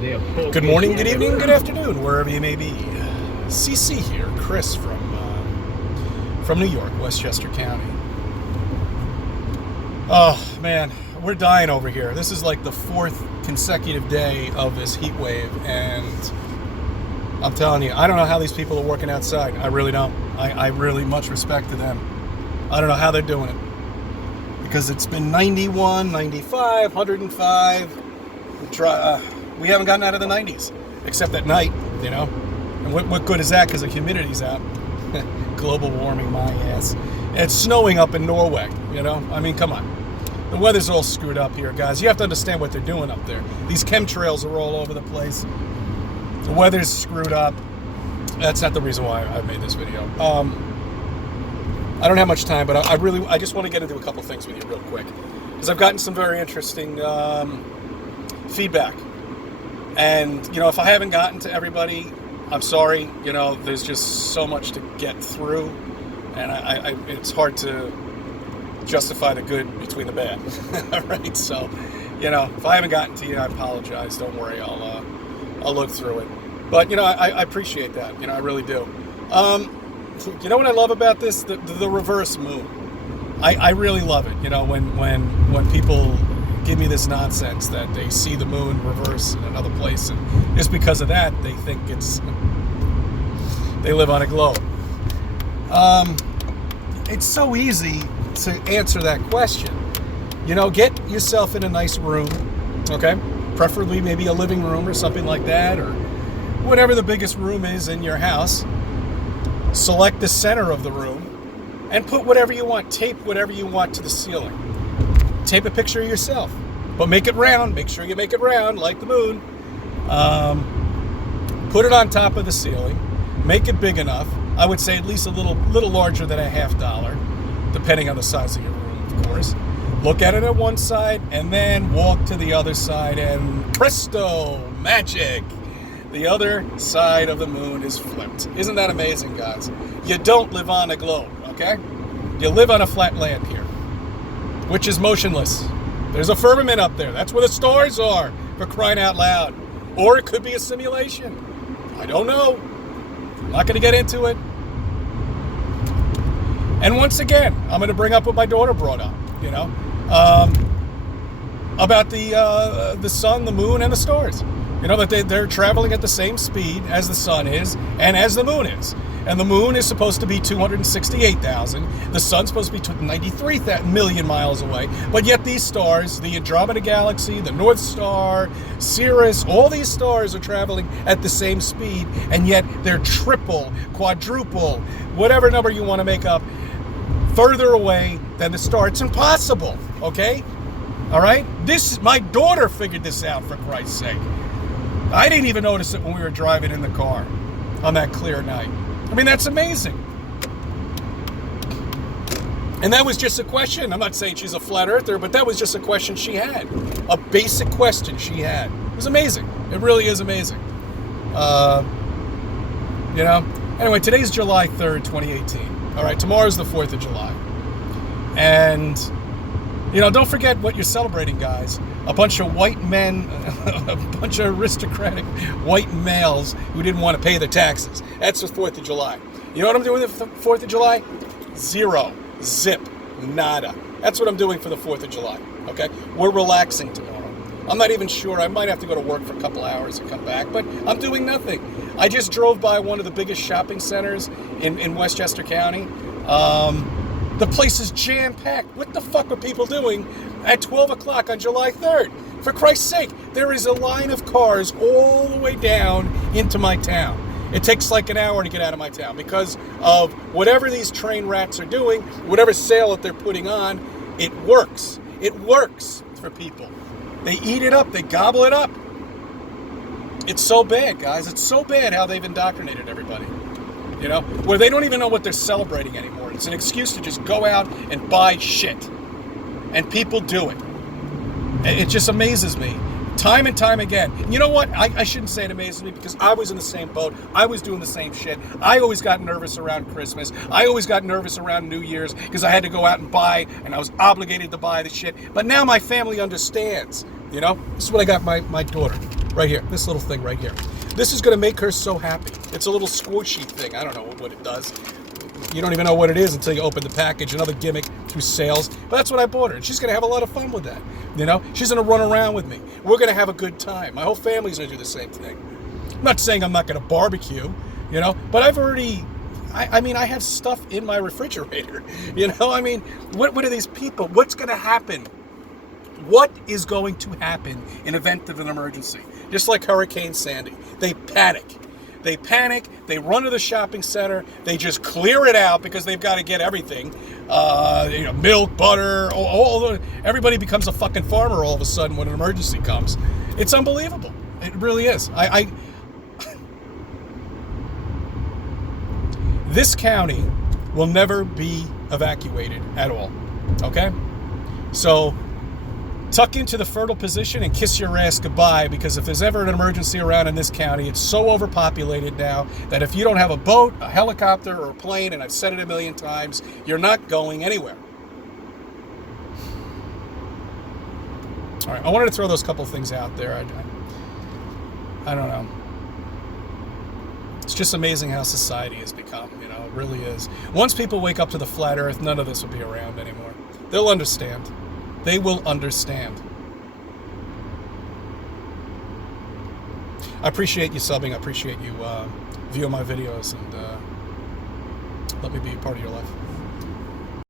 Good morning, good evening, good afternoon, wherever you may be. CC here, Chris from New York, Westchester County. Oh man, we're dying over here. This is like the fourth consecutive day of this heat wave, and I'm telling you, I don't know how these people are working outside. I really don't. I really much respect to them. I don't know how they're doing it, because it's been 91, 95, 105. We haven't gotten out of the 90s, except at night, you know. And what good is that? Because the humidity's out. Global warming, my ass. It's snowing up in Norway, you know. I mean, come on. The weather's all screwed up here, guys. You have to understand what they're doing up there. These chemtrails are all over the place. The weather's screwed up. That's not the reason why I made this video. I don't have much time, but I just want to get into a couple things with you real quick, because I've gotten some very interesting feedback. And, you know, if I haven't gotten to everybody, I'm sorry. You know, there's just so much to get through, and it's hard to justify the good between the bad. All right, so, you know, if I haven't gotten to you, I apologize. Don't worry, I'll look through it. But, you know, I appreciate that. You know, I really do. You know what I love about this? The reverse moon. I really love it. You know, when people give me this nonsense that they see the moon reverse in another place, and just because of that, they think they live on a globe. It's so easy to answer that question. You know, get yourself in a nice room, okay? Preferably maybe a living room or something like that, or whatever the biggest room is in your house. Select the center of the room and put whatever you want, tape whatever you want to the ceiling. Tape a picture of yourself, but make it round. Make sure you make it round like the moon. Put it on top of the ceiling. Make it big enough. I would say at least a little larger than $50, depending on the size of your room, of course. Look at it at one side and then walk to the other side, and presto, magic. The other side of the moon is flipped. Isn't that amazing, guys? You don't live on a globe, okay? You live on a flat land here, which is motionless. There's a firmament up there. That's where the stars are, for crying out loud. Or it could be a simulation. I don't know. I'm not going to get into it. And once again, I'm going to bring up what my daughter brought up, you know, about the sun, the moon, and the stars. You know, that they're traveling at the same speed as the sun is and as the moon is. And the moon is supposed to be 268,000. The sun's supposed to be 93 million miles away. But yet these stars, the Andromeda Galaxy, the North Star, Sirius, all these stars are traveling at the same speed. And yet they're triple, quadruple, whatever number you want to make up, further away than the star. It's impossible, okay? All right? My daughter figured this out, for Christ's sake. I didn't even notice it when we were driving in the car on that clear night. I mean, that's amazing. And that was just a question. I'm not saying she's a flat earther, but that was just a question she had. A basic question she had. It was amazing. It really is amazing. You know? Anyway, today's July 3rd, 2018. All right, tomorrow's the 4th of July. And, you know, don't forget what you're celebrating, guys. A bunch of white men, a bunch of aristocratic white males who didn't want to pay their taxes. That's the 4th of July. You know what I'm doing the 4th of July? Zero. Zip. Nada. That's what I'm doing for the 4th of July. Okay? We're relaxing tomorrow. I'm not even sure. I might have to go to work for a couple hours and come back, but I'm doing nothing. I just drove by one of the biggest shopping centers in Westchester County. The place is jam-packed. What the fuck are people doing at 12 o'clock on July 3rd? For Christ's sake, there is a line of cars all the way down into my town. It takes like an hour to get out of my town because of whatever these train rats are doing, whatever sale that they're putting on. It works. It works for people. They eat it up. They gobble it up. It's so bad, guys. It's so bad how they've indoctrinated everybody. You know, where they don't even know what they're celebrating anymore. It's an excuse to just go out and buy shit. And people do it. It just amazes me. Time and time again. You know what? I shouldn't say it amazes me, because I was in the same boat. I was doing the same shit. I always got nervous around Christmas. I always got nervous around New Year's because I had to go out and buy, and I was obligated to buy the shit. But now my family understands. You know? This is what I got my daughter. Right here, this little thing right here. This is going to make her so happy. It's a little squishy thing. I don't know what it does. You don't even know what it is until you open the package. Another gimmick through sales. But that's what I bought her. And she's going to have a lot of fun with that. You know, she's going to run around with me. We're going to have a good time. My whole family's going to do the same thing. I'm not saying I'm not going to barbecue, you know, but I've already... I mean, I have stuff in my refrigerator. You know, I mean, what are these people? What's going to happen? What is going to happen in event of an emergency? Just like Hurricane Sandy. They panic. They panic. They run to the shopping center. They just clear it out because they've got to get everything. You know, milk, butter, everybody becomes a fucking farmer all of a sudden when an emergency comes. It's unbelievable. It really is. This county will never be evacuated at all. Okay? So tuck into the fertile position and kiss your ass goodbye, because if there's ever an emergency around in this county, it's so overpopulated now that if you don't have a boat, a helicopter, or a plane, and I've said it a million times, you're not going anywhere. All right, I wanted to throw those couple things out there. I don't know. It's just amazing how society has become, you know, it really is. Once people wake up to the flat earth, none of this will be around anymore. They'll understand. They will understand. I appreciate you subbing. I appreciate you viewing my videos, and let me be a part of your life.